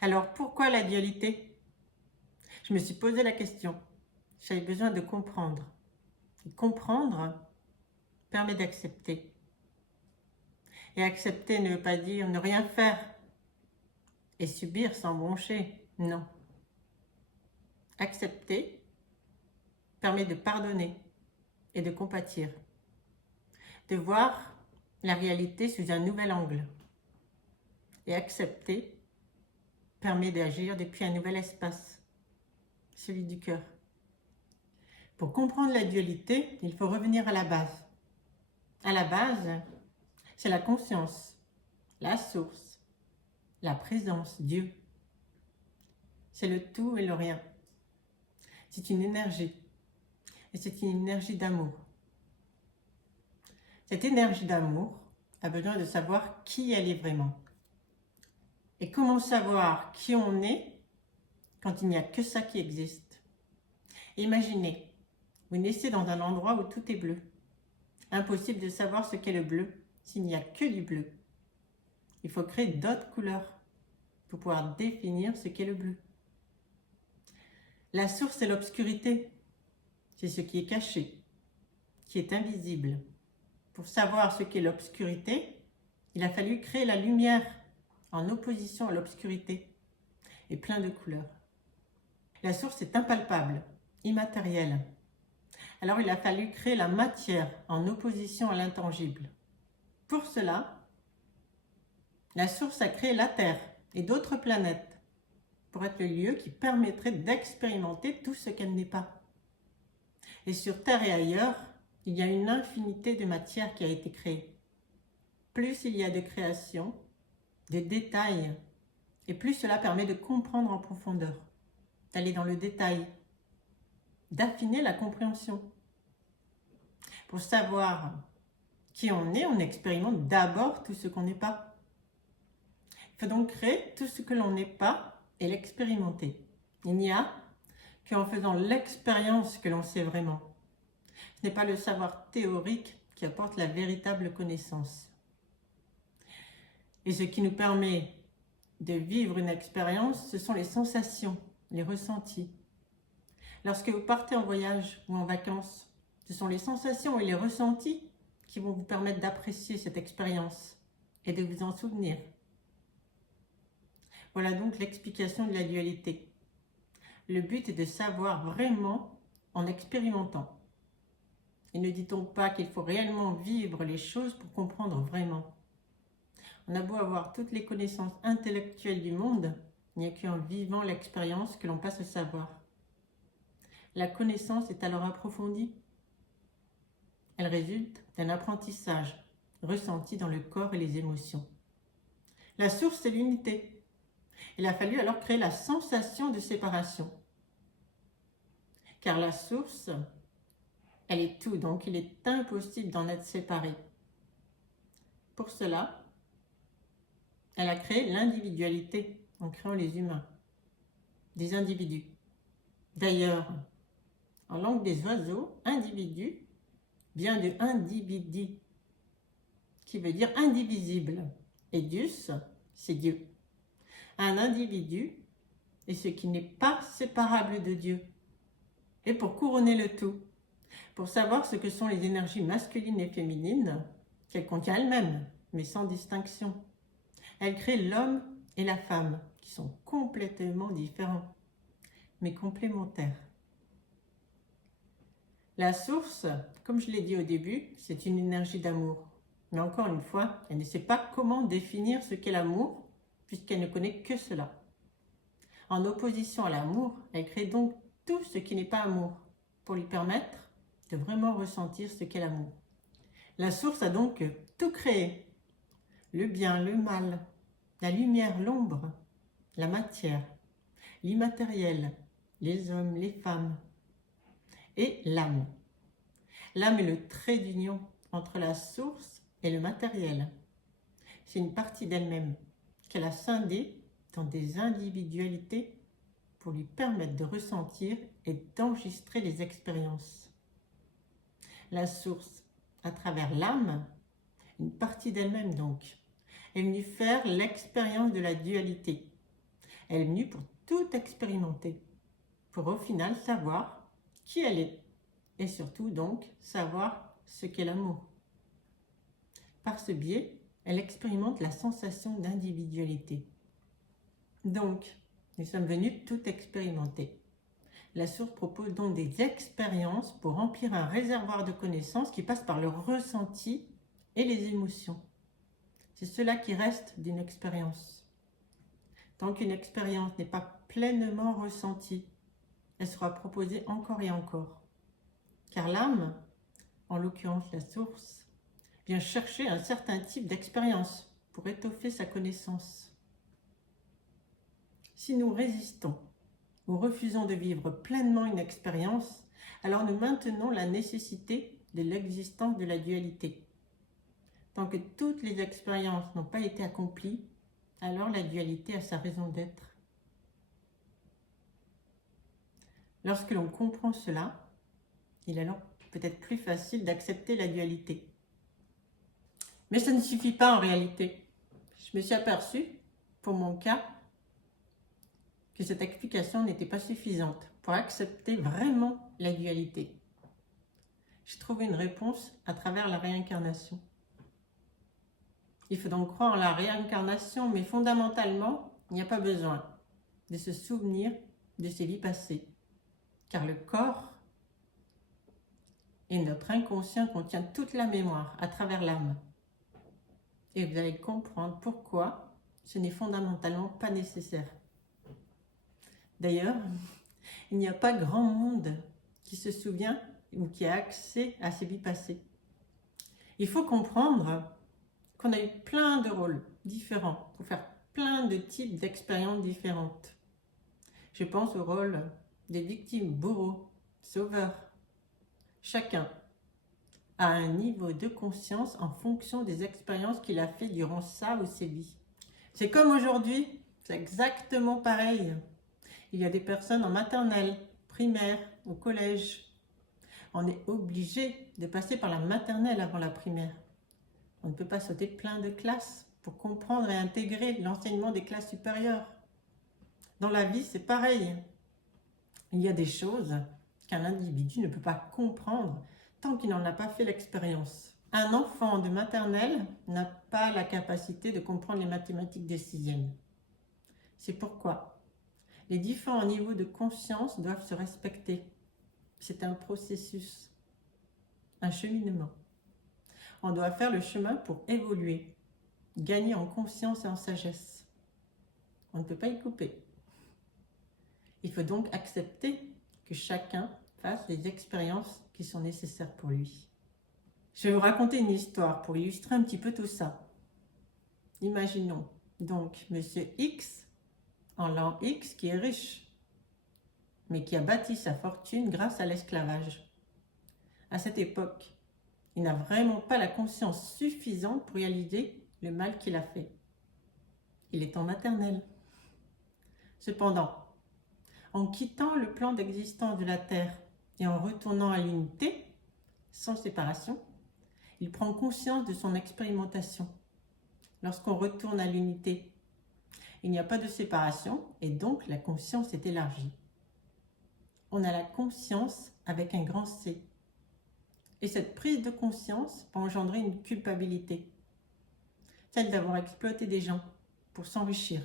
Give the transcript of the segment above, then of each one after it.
Alors pourquoi la dualité? Je me suis posé la question. J'avais besoin de comprendre. Et comprendre permet d'accepter. Et accepter ne veut pas dire ne rien faire et subir sans broncher. Non. Accepter permet de pardonner et de compatir. De voir la réalité sous un nouvel angle. Et accepter permet d'agir depuis un nouvel espace, celui du cœur. Pour comprendre la dualité, il faut revenir à la base. À la base, c'est la conscience, la source, la présence, Dieu. C'est le tout et le rien. C'est une énergie. Et c'est une énergie d'amour. Cette énergie d'amour a besoin de savoir qui elle est vraiment. Et comment savoir qui on est quand il n'y a que ça qui existe? Imaginez, vous naissez dans un endroit où tout est bleu. Impossible de savoir ce qu'est le bleu s'il n'y a que du bleu. Il faut créer d'autres couleurs pour pouvoir définir ce qu'est le bleu. La source, c'est l'obscurité. C'est ce qui est caché, qui est invisible. Pour savoir ce qu'est l'obscurité, il a fallu créer la lumière en opposition à l'obscurité et plein de couleurs. La source est impalpable, immatérielle. Alors il a fallu créer la matière en opposition à l'intangible. Pour cela, la source a créé la Terre et d'autres planètes pour être le lieu qui permettrait d'expérimenter tout ce qu'elle n'est pas. Et sur Terre et ailleurs, il y a une infinité de matière qui a été créée. Plus il y a de création, de détails, et plus cela permet de comprendre en profondeur, d'aller dans le détail, d'affiner la compréhension. Pour savoir qui on est, on expérimente d'abord tout ce qu'on n'est pas. Il faut donc créer tout ce que l'on n'est pas et l'expérimenter. Il n'y a qu'en faisant l'expérience que l'on sait vraiment. Ce n'est pas le savoir théorique qui apporte la véritable connaissance. Et ce qui nous permet de vivre une expérience, ce sont les sensations, les ressentis. Lorsque vous partez en voyage ou en vacances, ce sont les sensations et les ressentis qui vont vous permettre d'apprécier cette expérience et de vous en souvenir. Voilà donc l'explication de la dualité. Le but est de savoir vraiment en expérimentant. Et ne dit-on pas qu'il faut réellement vivre les choses pour comprendre vraiment? On a beau avoir toutes les connaissances intellectuelles du monde, il n'y a qu'en vivant l'expérience que l'on passe au savoir. La connaissance est alors approfondie. Elle résulte d'un apprentissage ressenti dans le corps et les émotions. La source, c'est l'unité. Il a fallu alors créer la sensation de séparation. Car la source, elle est tout, donc il est impossible d'en être séparé. Pour cela, elle a créé l'individualité en créant les humains, des individus. D'ailleurs, en langue des oiseaux, individu vient de individi, qui veut dire indivisible. Et Deus, c'est Dieu. Un individu est ce qui n'est pas séparable de Dieu. Et pour couronner le tout, pour savoir ce que sont les énergies masculines et féminines, qu'elle contient elle-même, mais sans distinction, elle crée l'homme et la femme, qui sont complètement différents, mais complémentaires. La source, comme je l'ai dit au début, c'est une énergie d'amour. Mais encore une fois, elle ne sait pas comment définir ce qu'est l'amour, puisqu'elle ne connaît que cela. En opposition à l'amour, elle crée donc tout ce qui n'est pas amour, pour lui permettre de vraiment ressentir ce qu'est l'amour. La source a donc tout créé. Le bien, le mal, la lumière, l'ombre, la matière, l'immatériel, les hommes, les femmes et l'âme. L'âme est le trait d'union entre la source et le matériel. C'est une partie d'elle-même qu'elle a scindée dans des individualités pour lui permettre de ressentir et d'enregistrer les expériences. La source, à travers l'âme, une partie d'elle-même donc, est venue faire l'expérience de la dualité. Elle est venue pour tout expérimenter, pour au final savoir qui elle est, et surtout donc savoir ce qu'est l'amour. Par ce biais, elle expérimente la sensation d'individualité. Donc, nous sommes venus tout expérimenter. La source propose donc des expériences pour remplir un réservoir de connaissances qui passe par le ressenti et les émotions. C'est cela qui reste d'une expérience. Tant qu'une expérience n'est pas pleinement ressentie, elle sera proposée encore et encore. Car l'âme, en l'occurrence la source, vient chercher un certain type d'expérience pour étoffer sa connaissance. Si nous résistons ou refusons de vivre pleinement une expérience, alors nous maintenons la nécessité de l'existence de la dualité. Tant que toutes les expériences n'ont pas été accomplies, alors la dualité a sa raison d'être. Lorsque l'on comprend cela, il est alors peut-être plus facile d'accepter la dualité. Mais ça ne suffit pas en réalité. Je me suis aperçue, pour mon cas, que cette explication n'était pas suffisante pour accepter vraiment la dualité. J'ai trouvé une réponse à travers la réincarnation. Il faut donc croire en la réincarnation, mais fondamentalement, il n'y a pas besoin de se souvenir de ses vies passées. Car le corps et notre inconscient contient toute la mémoire à travers l'âme. Et vous allez comprendre pourquoi ce n'est fondamentalement pas nécessaire. D'ailleurs, il n'y a pas grand monde qui se souvient ou qui a accès à ses vies passées. Il faut comprendre qu'on a eu plein de rôles différents pour faire plein de types d'expériences différentes. Je pense au rôle des victimes, bourreaux, sauveurs. Chacun a un niveau de conscience en fonction des expériences qu'il a fait durant sa ou ses vies. C'est comme aujourd'hui, c'est exactement pareil. Il y a des personnes en maternelle, primaire, au collège. On est obligé de passer par la maternelle avant la primaire. On ne peut pas sauter plein de classes pour comprendre et intégrer l'enseignement des classes supérieures. Dans la vie, c'est pareil. Il y a des choses qu'un individu ne peut pas comprendre tant qu'il n'en a pas fait l'expérience. Un enfant de maternelle n'a pas la capacité de comprendre les mathématiques des sixièmes. C'est pourquoi les différents niveaux de conscience doivent se respecter. C'est un processus, un cheminement. On doit faire le chemin pour évoluer, gagner en conscience et en sagesse. On ne peut pas y couper. Il faut donc accepter que chacun fasse les expériences qui sont nécessaires pour lui. Je vais vous raconter une histoire pour illustrer un petit peu tout ça. Imaginons donc Monsieur X, en l'an X, qui est riche, mais qui a bâti sa fortune grâce à l'esclavage. À cette époque, il n'a vraiment pas la conscience suffisante pour réaliser le mal qu'il a fait. Il est en maternelle. Cependant, en quittant le plan d'existence de la Terre et en retournant à l'unité, sans séparation, il prend conscience de son expérimentation. Lorsqu'on retourne à l'unité, il n'y a pas de séparation et donc la conscience est élargie. On a la conscience avec un grand C. Et cette prise de conscience va engendrer une culpabilité, celle d'avoir exploité des gens pour s'enrichir.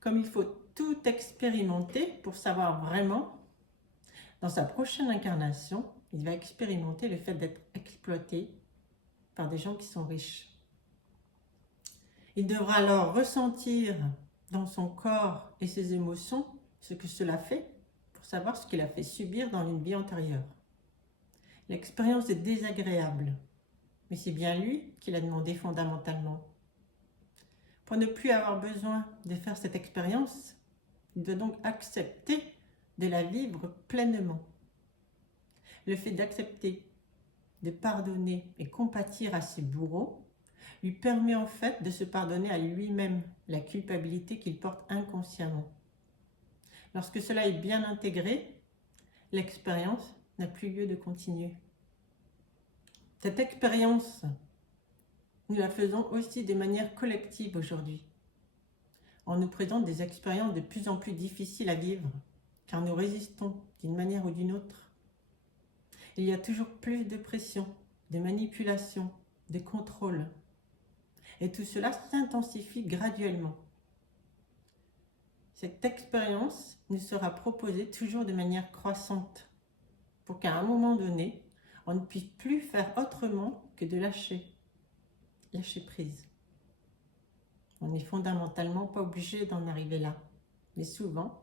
Comme il faut tout expérimenter pour savoir vraiment, dans sa prochaine incarnation, il va expérimenter le fait d'être exploité par des gens qui sont riches. Il devra alors ressentir dans son corps et ses émotions ce que cela fait pour savoir ce qu'il a fait subir dans une vie antérieure. L'expérience est désagréable, mais c'est bien lui qui l'a demandé fondamentalement. Pour ne plus avoir besoin de faire cette expérience, il doit donc accepter de la vivre pleinement. Le fait d'accepter, de pardonner et compatir à ses bourreaux lui permet en fait de se pardonner à lui-même la culpabilité qu'il porte inconsciemment. Lorsque cela est bien intégré, l'expérience n'a plus lieu de continuer. Cette expérience, nous la faisons aussi de manière collective aujourd'hui. On nous présente des expériences de plus en plus difficiles à vivre, car nous résistons d'une manière ou d'une autre. Il y a toujours plus de pression, de manipulation, de contrôle. Et tout cela s'intensifie graduellement. Cette expérience nous sera proposée toujours de manière croissante, pour qu'à un moment donné, on ne puisse plus faire autrement que de lâcher prise. On n'est fondamentalement pas obligé d'en arriver là. Mais souvent,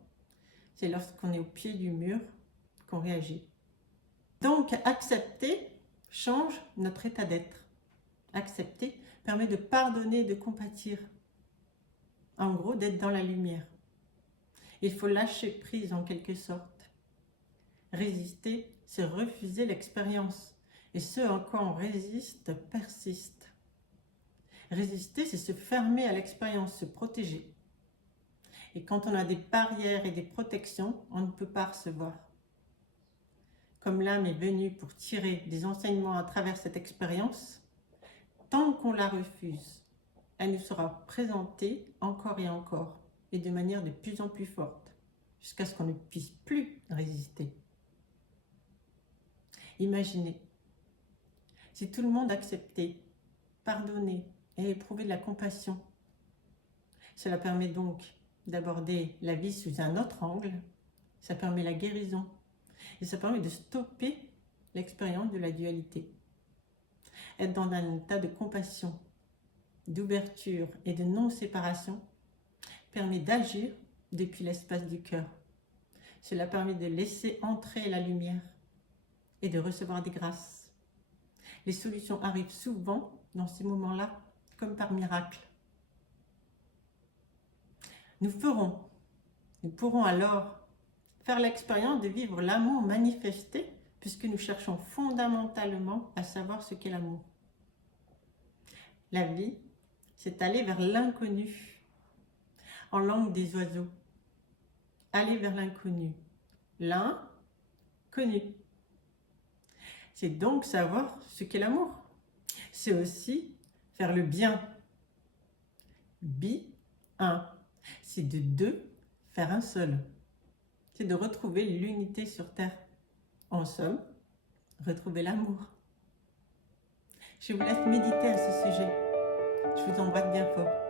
c'est lorsqu'on est au pied du mur qu'on réagit. Donc, accepter change notre état d'être. Accepter permet de pardonner, de compatir. En gros, d'être dans la lumière. Il faut lâcher prise en quelque sorte. Résister, c'est refuser l'expérience. Et ce en quoi on résiste persiste. Résister, c'est se fermer à l'expérience, se protéger. Et quand on a des barrières et des protections, on ne peut pas recevoir. Comme l'âme est venue pour tirer des enseignements à travers cette expérience, tant qu'on la refuse, elle nous sera présentée encore et encore, et de manière de plus en plus forte, jusqu'à ce qu'on ne puisse plus résister. Imaginez, si tout le monde acceptait, pardonnait et éprouvait de la compassion, cela permet donc d'aborder la vie sous un autre angle, ça permet la guérison, et ça permet de stopper l'expérience de la dualité. Être dans un état de compassion, d'ouverture et de non-séparation permet d'agir depuis l'espace du cœur. Cela permet de laisser entrer la lumière et de recevoir des grâces. Les solutions arrivent souvent dans ces moments-là, comme par miracle. Nous pourrons alors faire l'expérience de vivre l'amour manifesté, puisque nous cherchons fondamentalement à savoir ce qu'est l'amour. La vie, c'est aller vers l'inconnu, en langue des oiseaux. Aller vers l'inconnu, l'inconnu. C'est donc savoir ce qu'est l'amour. C'est aussi faire le bien. Un. C'est de deux faire un seul. C'est de retrouver l'unité sur Terre. En somme, retrouver l'amour. Je vous laisse méditer à ce sujet. Je vous embrasse bien fort.